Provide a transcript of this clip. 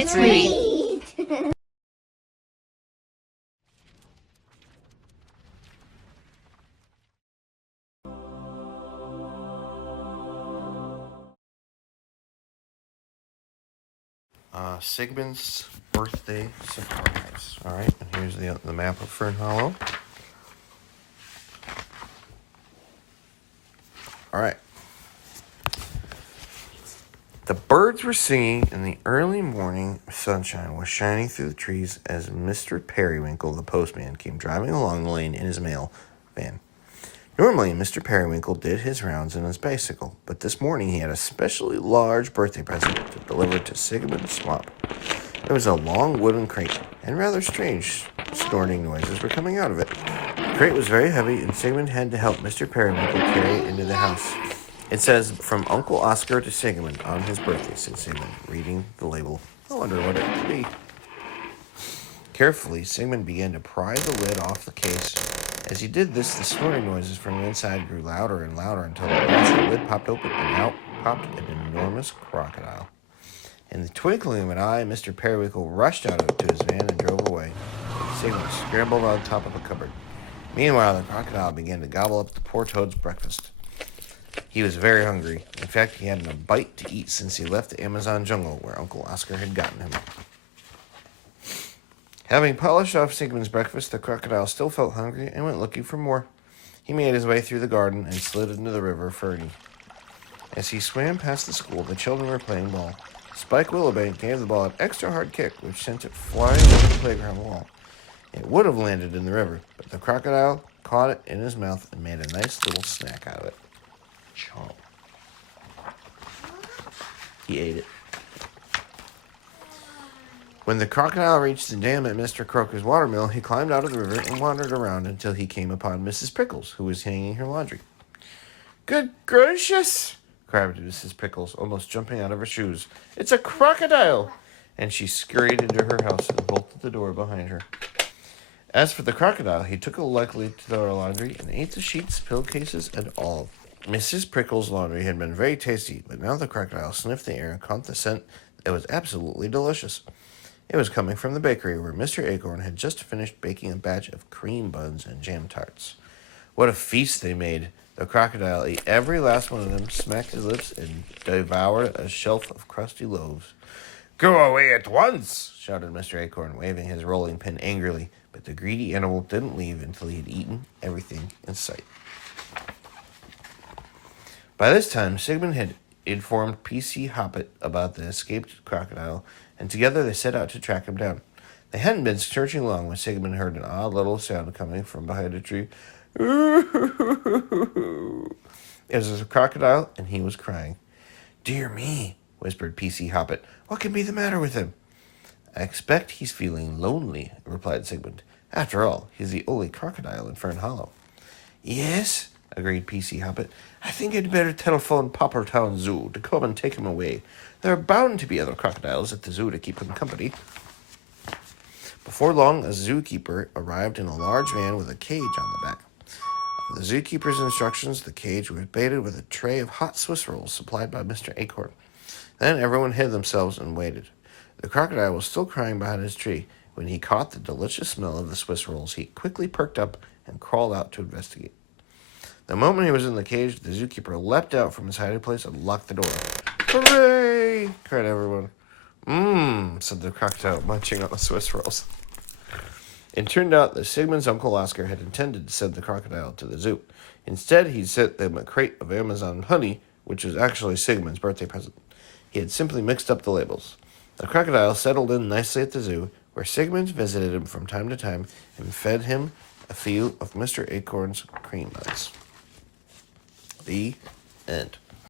Let's read. Sigmund's birthday surprise. All right, and here's the map of Fern Hollow. All right. The birds were singing, and the early morning sunshine was shining through the trees as Mr. Periwinkle, the postman, came driving along the lane in his mail van. Normally, Mr. Periwinkle did his rounds in his bicycle, but this morning he had a specially large birthday present to deliver to Sigmund Swamp. It was a long wooden crate, and rather strange snorting noises were coming out of it. The crate was very heavy, and Sigmund had to help Mr. Periwinkle carry it into the house. It says, "From Uncle Oscar to Sigmund on his birthday," said Sigmund, reading the label. I wonder what it could be. Carefully, Sigmund began to pry the lid off the case. As he did this, the snorting noises from the inside grew louder and louder until at last the lid popped open and out popped an enormous crocodile. In the twinkling of an eye, Mr. Periwinkle rushed out to his van and drove away. Sigmund scrambled on top of a cupboard. Meanwhile, the crocodile began to gobble up the poor toad's breakfast. He was very hungry. In fact, he hadn't a bite to eat since he left the Amazon jungle where Uncle Oscar had gotten him. Having polished off Sigmund's breakfast, the crocodile still felt hungry and went looking for more. He made his way through the garden and slid into the river Ferny. As he swam past the school, the children were playing ball. Spike Willowbank gave the ball an extra hard kick, which sent it flying over the playground wall. It would have landed in the river, but the crocodile caught it in his mouth and made a nice little snack out of it. Chomp. He ate it. When the crocodile reached the dam at Mr. Croker's watermill, he climbed out of the river and wandered around until he came upon Mrs. Pickles, who was hanging her laundry. "Good gracious!" cried Mrs. Pickles, almost jumping out of her shoes. "It's a crocodile!" And she scurried into her house and bolted the door behind her. As for the crocodile, he took a likely to her laundry and ate the sheets, pillowcases, and all. Mrs. Pickles' laundry had been very tasty, but now the crocodile sniffed the air and caught the scent that was absolutely delicious. It was coming from the bakery where Mr. Acorn had just finished baking a batch of cream buns and jam tarts. What a feast they made! The crocodile ate every last one of them, smacked his lips, and devoured a shelf of crusty loaves. "Go away at once!" shouted Mr. Acorn, waving his rolling pin angrily, but the greedy animal didn't leave until he had eaten everything in sight. By this time, Sigmund had informed P.C. Hoppet about the escaped crocodile, and together they set out to track him down. They hadn't been searching long when Sigmund heard an odd little sound coming from behind a tree. It was a crocodile, and he was crying. "Dear me," whispered P.C. Hoppet. "What can be the matter with him?" "I expect he's feeling lonely," replied Sigmund. "After all, he's the only crocodile in Fern Hollow." "Yes," agreed P.C. Hoppet. "I think I'd better telephone Poppertown Zoo to come and take him away. There are bound to be other crocodiles at the zoo to keep him company." Before long, a zookeeper arrived in a large van with a cage on the back. The zookeeper's instructions, the cage was baited with a tray of hot Swiss rolls supplied by Mr. Acorn. Then everyone hid themselves and waited. The crocodile was still crying behind his tree. When he caught the delicious smell of the Swiss rolls, he quickly perked up and crawled out to investigate. The moment he was in the cage, the zookeeper leapt out from his hiding place and locked the door. "Hooray!" cried everyone. Said the crocodile, munching on the Swiss rolls. It turned out that Sigmund's Uncle Oscar had intended to send the crocodile to the zoo. Instead, he sent them a crate of Amazon honey, which was actually Sigmund's birthday present. He had simply mixed up the labels. The crocodile settled in nicely at the zoo, where Sigmund visited him from time to time and fed him a few of Mr. Acorn's cream buns. The end.